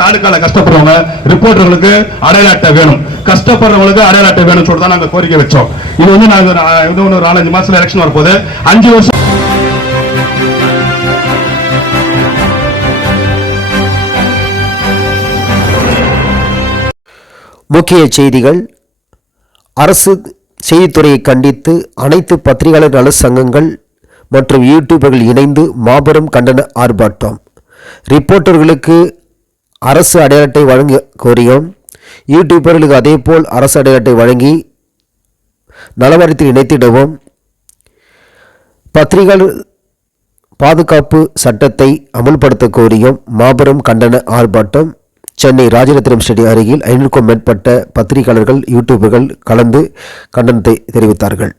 தாலுக்கால கஷ்டப்படுறவங்க ரிப்போர்ட்டர்களுக்கு அடையாள அட்டை வேணும், கஷ்டப்படுறவங்களுக்கு அடையாள அட்டை வேணும் சொல்லிட்டு தான் நாங்க கோரிக்கை வச்சோம். இது வந்து நாங்க ஒரு 4-5 மாசத்துல எலெக்ஷன் வரப்போது 5 வருஷம். முக்கிய செய்திகள். அரசு செய்தித்துறையை கண்டித்து அனைத்து பத்திரிகையாளர் நல சங்கங்கள் மற்றும் யூடியூபர்கள் இணைந்து மாபெரும் கண்டன ஆர்ப்பாட்டம். ரிப்போர்ட்டர்களுக்கு அரசு அடையாள அட்டை வழங்க கோரியும், யூடியூபர்களுக்கு அதேபோல் அரசு அடையாள அட்டை வழங்கி நலவாரியத்தில் இணைத்திடவும், பத்திரிகையாளர் பாதுகாப்பு சட்டத்தை அமுல்படுத்த கோரியும் மாபெரும் கண்டன ஆர்ப்பாட்டம். சென்னை ராஜரத்னம் ஸ்டேடியம் அருகில் 500க்கும் மேற்பட்ட பத்திரிகையாளர்கள் யூடியூபர்கள் கலந்து கண்டனத்தை தெரிவித்தார்கள்.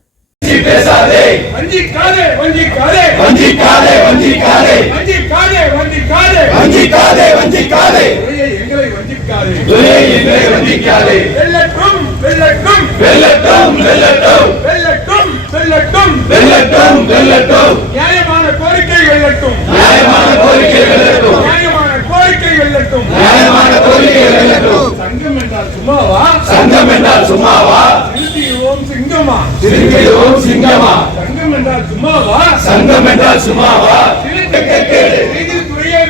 சங்கம் என்றால் சும்மாவா? சிரிக்கிறோம் சிங்கமா? சங்கம் என்றால் சும்மாவா? சங்கம் என்றால் சும்மாவா? செய்தித்துறையே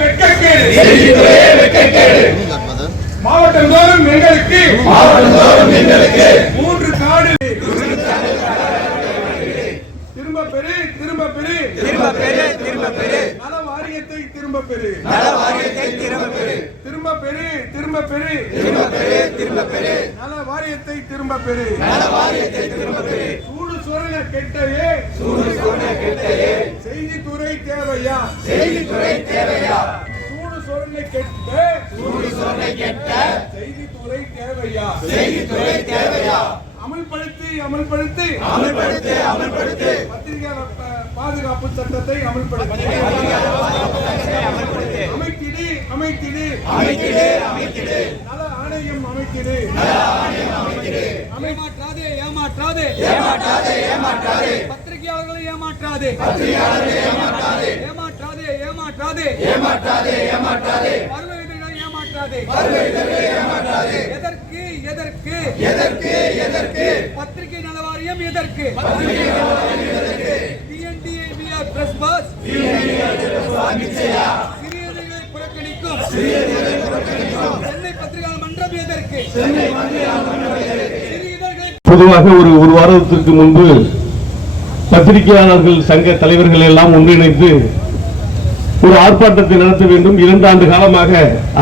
வெட்கக்கேடு. மாவட்டந்தோறும் எங்களுக்கு 3 காடு. திரும்ப பெறு. நல வாரியத்தை திரும்ப பெறு. நல வாரியத்தை திரும்ப பெறு. சூடு சொரண கெட்டையே. செய்தித்துறை தேவையா? சூடு சொரணை கெட்ட செய்தித்துறை தேவையா? அமல்படுத்தி பத்திரிகையாளர் பாதுகாப்பு சட்டத்தை அமல்படுத்தி அமைத்திடு. நல ஆணையம் அமைத்திடு. ஏமாற்றாதே. பத்திரிகையாளர்களை ஏமாற்றாதே. பார்வையாளர்களை ஏமாற்றாதே. எதற்கு பத்திரிகை நலவாரியம் எதற்கு? சிறியதை புறக்கணிக்கும் சென்னை பத்திரிகையாளர் மன்றம் எதற்கு? பொதுவாக ஒரு வாரத்திற்கு முன்பு பத்திரிகையாளர்கள் சங்க தலைவர்கள் எல்லாம் ஒன்றிணைந்து ஒரு ஆர்ப்பாட்டத்தை நடத்த வேண்டும். 2 ஆண்டு காலமாக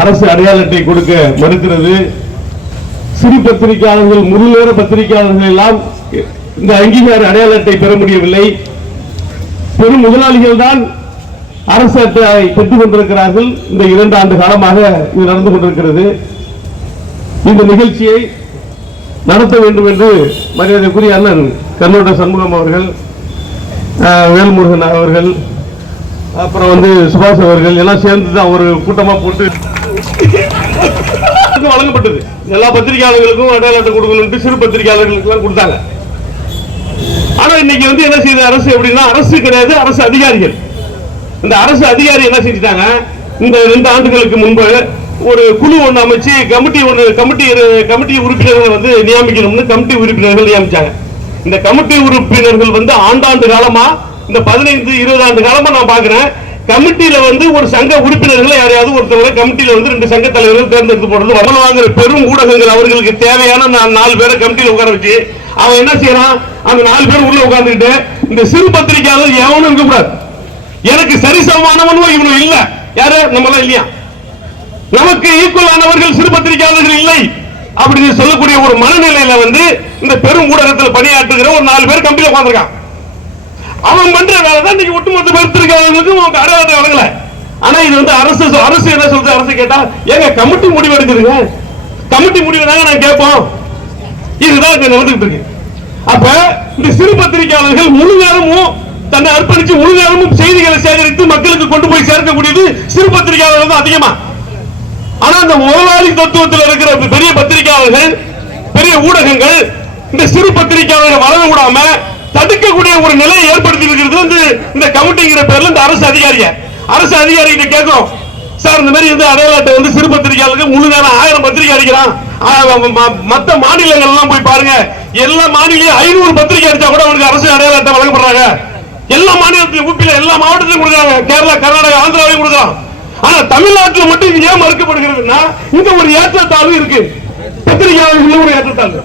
அரசு அடையாள அட்டை கொடுக்க மறுக்கிறது. சிறு பத்திரிகையாளர்கள், முழுநேர பத்திரிகையாளர்கள் எல்லாம் இந்த அங்கீகார அடையாள அட்டை பெற முடியவில்லை. பெரும் முதலாளிகள் தான் அரசு அட்டையை பெற்றுக் கொண்டிருக்கிறார்கள். இந்த 2 ஆண்டு காலமாக இது நடந்து கொண்டிருக்கிறது. இந்த நிகழ்ச்சியை நடத்த வேண்டும் என்று மரியாதைக்குரிய அண்ணன் கண்ணோட்ட சண்முகம் அவர்கள், வேல்முருகன் அவர்கள், அப்புறம் சுபாஷ் அவர்கள் எல்லாம் சேர்ந்து தான் ஒரு கூட்டமா போட்டு வழங்கப்பட்டது. எல்லா பத்திரிகையாளர்களுக்கும் அடையாள அட்டை கொடுக்கணும், சிறு பத்திரிகையாளர்களுக்கு எல்லாம் கொடுத்தாங்க. ஆனா இன்னைக்கு என்ன செய்த அரசு அப்படின்னா, அரசு கிடையாது, அரசு அதிகாரிகள். இந்த அரசு அதிகாரி என்ன செஞ்சிட்டாங்க, இந்த 2 ஆண்டுகளுக்கு முன்பு ஒரு குழு ஒன்று அமைச்சு கமிட்டி உறுப்பினர்கள் நியமிக்கணும்னு கமிட்டி உறுப்பினர்கள் நியமிச்சாங்க. இந்த கமிட்டி உறுப்பினர்கள் ஆண்டாண்டு காலமா, இந்த 15-20 ஆண்டு காலமா நான் பாக்குறேன், கமிட்டியில ஒரு சங்க உறுப்பினர்களை யாரையாவது ஒருத்தவங்க கமிட்டியில 2 சங்க தலைவர்கள் தேர்ந்தெடுத்து போடுறது வளம் வாங்குற பெரும் ஊடகங்கள் அவர்களுக்கு தேவையான 4 பேரை கமிட்டியில உட்கார வச்சு அவன் என்ன செய்யறான், அந்த 4 பேர் உள்ள உட்கார்ந்துட்டு இந்த சிறு பத்திரிகையாளர் எவனும் இருக்க கூடாது, எனக்கு சரிசமமானவனும் இவனும் இல்ல, யாரு நம்மளாம் இல்லையா, நமக்கு ஈக்குவல் ஆனவர்கள் சிறு பத்திரிகையாளர்கள் இல்லை அப்படின்னு சொல்லக்கூடிய ஒரு மனநிலையில இந்த பெரும் ஊடகத்தில் பணியாற்றுகிற ஒரு 4 பேர் கமிட்டியில உட்கார்ந்துருக்கான். அவன் பண்ற வேலை தான் இன்னைக்கு ஒட்டுமொத்த பத்திரிகையாளர்களுக்கும் அடையாளத்தை வழங்கல. ஆனா இது அரசு என்ன சொல்றது, அரசு கேட்டா ஏங்க கமிட்டி முடிவு எடுக்குதுங்க, கமிட்டி முடிவு தாங்க நான் கேட்போம். இதுதான் நடந்துகிட்டு இருக்கு. அப்ப இந்த சிறு பத்திரிகையாளர்கள் முழு நேரமும் தன்னை அர்ப்பணிச்சு முழு நேரமும் செய்திகளை சேகரித்து மக்களுக்கு கொண்டு போய் சேர்க்கக்கூடியது சிறு பத்திரிகையாளர்கள் தான் அதிகமா. ஆனா அந்த முதலாளி தத்துவத்தில் இருக்கிற பெரிய பத்திரிகையாளர்கள், பெரிய ஊடகங்கள் இந்த சிறு பத்திரிகையாளர்களை வளர விடாம தடுக்கக்கூடிய ஒரு நிலையை ஏற்படுத்தி இருக்கிறது இந்த கமிட்டிங்கிற பேர்ல இந்த அரசு அதிகாரிகிட்ட கேட்கிறோம். சார் இந்த மாதிரி அடையாள அட்டை சிறு பத்திரிகையாளர்கள் முழு நேரம் 1000 பத்திரிகை அடிக்கிறான். மற்ற மாநிலங்கள் எல்லாம் போய் பாருங்க, எல்லா மாநிலம் 500 பத்திரிகை அடிச்சா கூட அவனுக்கு அரசு அடையாள அட்டை வழங்கப்படுறாங்க. எல்லா மாநிலத்திலும் ஊப்பில எல்லா மாவட்டத்திலும் கொடுக்குறாங்க, கேரளா, கர்நாடகா, ஆந்திராவையும் கொடுக்குறான். ஆனா தமிழ்நாட்டில் மட்டும் இது ஏன் மறுக்கப்படுகிறதுனா இங்க ஒரு ஏற்றத்தாழ்வு இருக்கு, பத்திரிகையாளர்கள் ஒரு ஏற்றத்தாழ்வு.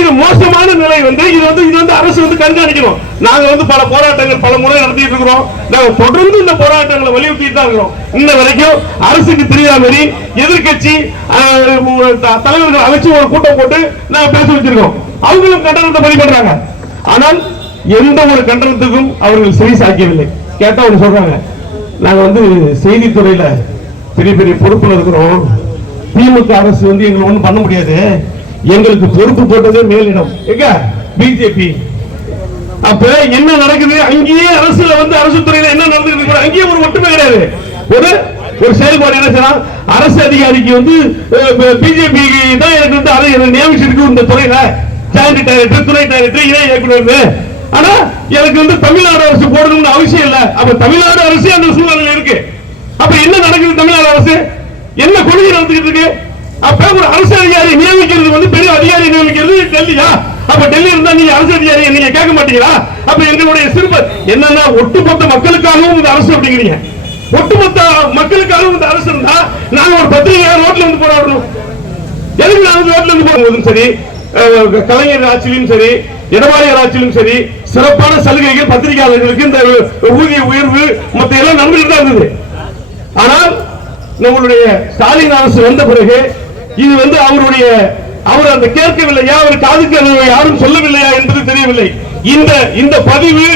இது மோசமான நிலை இது அரசு கண்காணிக்கணும். நாங்க பல போராட்டங்கள் பல முறை நடத்திட்டு இருக்கிறோம். நாங்க தொடர்ந்து இந்த போராட்டங்களை வலியுறுத்திட்டு தான் இருக்கிறோம். இன்ன வரைக்கும் அரசுக்கு தெரியாத மாதிரி எதிர்கட்சி தலைவர்கள் அழைச்சி ஒரு கூட்டம் போட்டு நாங்க பேச வச்சிருக்கோம். அவங்களும் கண்டனத்தை பதிவு பண்றாங்க. ஆனால் எந்த ஒரு கண்டனத்துக்கும் அவர்கள் செவி சாய்க்கவில்லை. கேட்டா அவங்க சொல்றாங்க, நாங்க செய்தித்துறையில பெரிய பெரிய பொறுப்புல இருக்கிறோம், திமுக அரசு எங்களுக்கு ஒண்ணும் பண்ண முடியாது, எங்களுக்கு பொறுப்பு போட்டதே மேலிடம் எங்க பிஜேபி. அப்ப என்ன நடக்குது அங்கேயே அரசுல அரசு துறையில என்ன நடந்துட்டு அங்கேயே ஒரு ஒற்றுமை கிடையாது. ஒரு செயல்பாடு என்ன செய்யலாம், அரசு அதிகாரிக்கு பிஜேபி தான் எனக்கு அதை நியமிச்சிருக்கு இந்த துறையில, ஜாயிண்ட் டைரக்டர், துணை டைரக்டர், இணை இயக்குனர். ஆனா எனக்கு தமிழ்நாடு அரசு போடணும்னு அவசியம் இல்ல. அப்ப தமிழ்நாடு அரசு அந்த சூழ்நிலை இருக்கு. அப்ப என்ன நடக்குது, தமிழ்நாடு அரசு என்ன கொள்கை நடந்துகிட்டு இருக்கு? அப்ப ஒரு அரசு அதிகாரி நியமிக்கிறது பெரிய அதிகாரி நியமிக்கிறது டெல்லியா? அப்ப டெல்லி இருந்தா நீங்க அரசு அதிகாரி நீங்க கேட்க மாட்டீங்களா? அப்ப எங்களுடைய சிறுப என்னன்னா ஒட்டுமொத்த மக்களுக்காகவும் இந்த அரசு அப்படிங்கிறீங்க. ஒட்டுமொத்த மக்களுக்காகவும் இந்த அரசு இருந்தா நாங்க ஒரு பத்திரிகை ரோட்ல போராடணும். எதுக்கு நாங்க ரோட்ல போடுறதும் சரி, கலைஞர் ஆட்சியிலும் சரி, எடப்பாடி ஆட்சியிலும் சரி, சிறப்பான சலுகைகள் பத்திரிகையாளர்களுக்கு இந்த ஊதிய உயர்வு மற்ற எல்லாம் நடந்துட்டு தான் இருந்தது. ஆனால் நம்மளுடைய ஸ்டாலின் அரசு வந்த பிறகு இது அவர் அந்த கேட்கவில்லையா, அவர் காதுக்கு யாரும் சொல்லவில்லையா என்பது தெரியவில்லை. இந்த பதிவு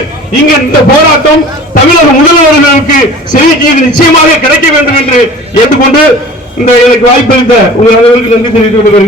இந்த போராட்டம் தமிழக முதல்வர்களுக்கு செவிக்கு நிச்சயமாக கிடைக்க வேண்டும் என்று ஏற்றுக்கொண்டு எனக்கு வாய்ப்பளித்த உங்கள் அனைவருக்கு நன்றி தெரிவித்துக் கொள்கிறேன்.